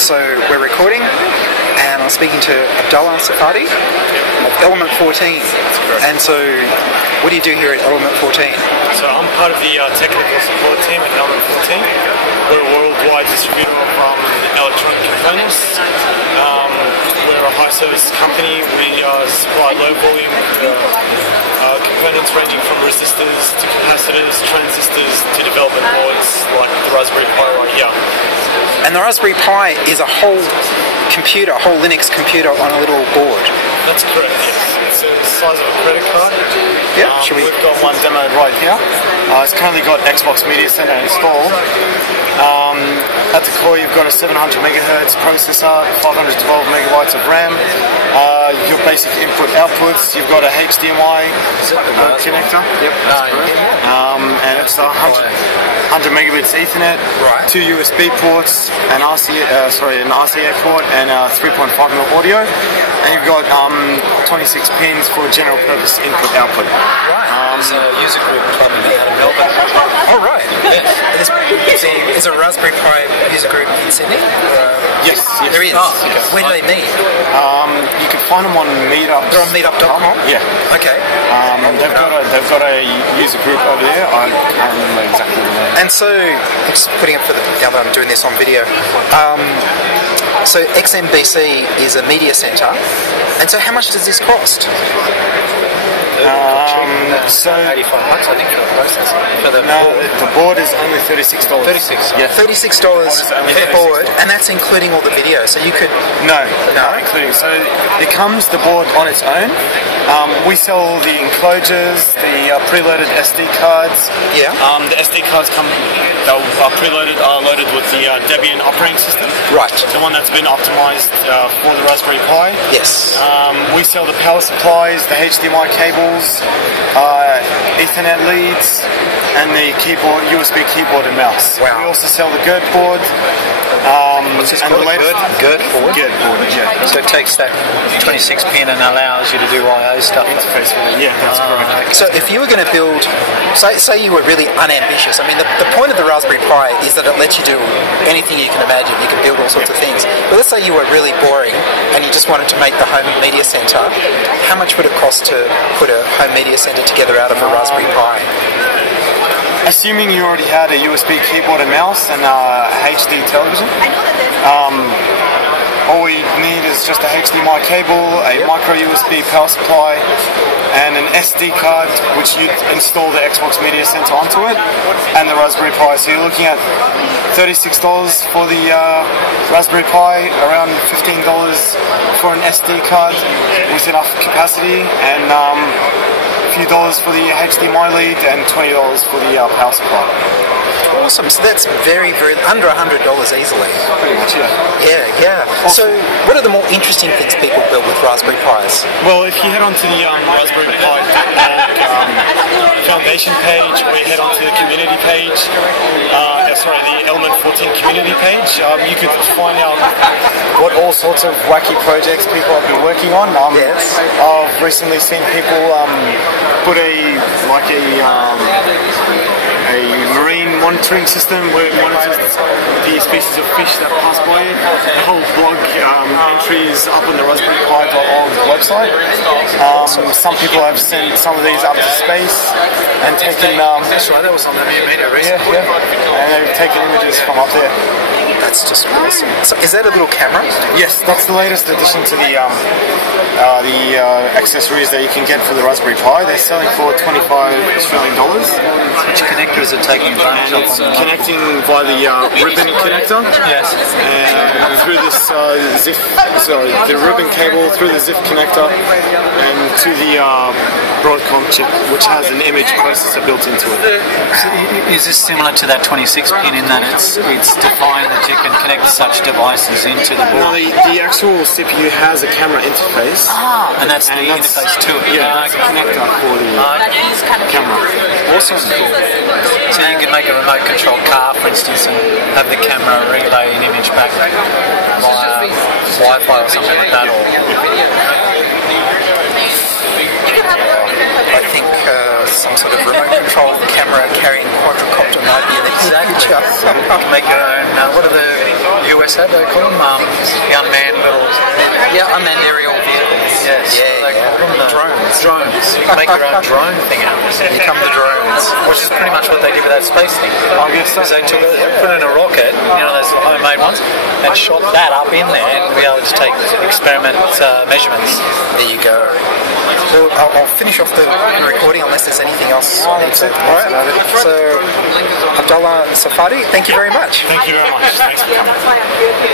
So we're recording, and I'm speaking to Abdalla Safadi of Element 14. And so, what do you do here at Element 14? So I'm part of the technical support team at Element 14. We're a worldwide distributor of electronic components. We're a high service company. We supply low volume components ranging from resistors to capacitors, transistors to development boards like the Raspberry Pi right here. And the Raspberry Pi is a whole computer, a whole Linux computer on a little board. That's correct, yes. It's the size of a credit card. Yeah, we've got one demoed right here. It's currently got Xbox Media Center installed. At the core you've got a 700 megahertz processor, 512 megabytes of RAM, your basic input-outputs, you've got a HDMI connector, yep, and it's 100 megabits Ethernet, right. 2 USB ports, an RCA port, and 3.5mm audio, and you've got 26 pins for general purpose input-output. Right. There's a user group club out of Melbourne. Oh, right. Yes. Is a Raspberry Pi user group in Sydney? Yes, yes. There is. Oh, okay. Where do they meet? You can find them on Meetup. They're on meetup.com? Yeah. Okay. They've got a user group over there. I can't remember exactly the name. And so, I'm just putting up for the now that I'm doing this on video. So XMBC is a media center, and so how much does this cost? So $85, I think, for the process. The board is only $36. $36. Yeah. $36 for the board, and that's including all the video. So you could not including. So it comes the board on its own. We sell the enclosures, the preloaded SD cards. Yeah. The SD cards are preloaded, are loaded with the Debian operating system. Right. The one that's been optimized for the Raspberry Pi. Yes. We sell the power supplies, the HDMI cables, Ethernet leads, and the keyboard, USB keyboard and mouse. Wow. We also sell the GERD board. What's this called? GERD board? GERD board, yeah. So it takes that 26 pin and allows you to do I/O stuff. Interface with it, yeah, that's correct. So if you were going to build, say you were really unambitious, I mean the point of the Raspberry Pi is that it lets you do anything you can imagine. You can build all sorts of things. But let's say you were really boring and you just wanted to make the home media center. How much would it cost to put a home media center together out of a Raspberry Pi? Assuming you already had a USB keyboard and mouse and HD television, all we need is just a HDMI cable, a micro USB power supply, and an SD card, which you'd install the Xbox Media Center onto it, and the Raspberry Pi. So you're looking at $36 for the Raspberry Pi, around $15 for an SD card with enough capacity, and a few dollars for the HDMI lead, and $20 for the power supply. Awesome. So that's very, very under $100 easily. Pretty much, yeah. Yeah. Awesome. So, what are the more interesting things people build with Raspberry Pis? Well, if you head onto the Raspberry Pi foundation page, or you head onto the community page, the Element 14 community page, you could find out what all sorts of wacky projects people have been working on. Yes. I've recently seen people put a marine monitoring system where it monitors the species of fish that pass by it. The whole blog entry is up on the RaspberryPi.org website. Some people have sent some of these up to space and taken... That's right, that was on the new media recently. Yeah. And they've taken images from up there. That's just awesome. So is that a little camera? Yes, that's the latest addition to the accessories that you can get for the Raspberry Pi. They're selling for $25 Australian. Which connector is it taking advantage of? It's connecting via the ribbon connector. Yes. And through this the ribbon cable through the ZIF connector and to the Broadcom chip, which has an image processor built into it. So is this similar to that 26 pin in that it's defined that you can connect such devices into the board? No, the actual CPU has a camera interface. And that's the interface to it. Yeah, it's a connector for the camera. Awesome. So you can make a remote controlled car, for instance, and have the camera relay an image back via Wi-Fi or something like that. I think some sort of remote control camera carrying quadricopter might be in the future. You can make your own. What are the USAV, they call them the unmanned little... unmanned aerial vehicles. Yes. Yeah, drones. Drones. You can make your own drone thing out of it. Here come the drones. Which is pretty much what they did with that space thing. I guess so. Because they took it, put it in a rocket, those homemade ones, and shot that up in there and be able to take experiment measurements. There you go. Well, I'll finish off the recording unless there's anything else. That's it. All right. So, Abdalla Safadi, thank you very much. Thank you very much. Thanks for coming.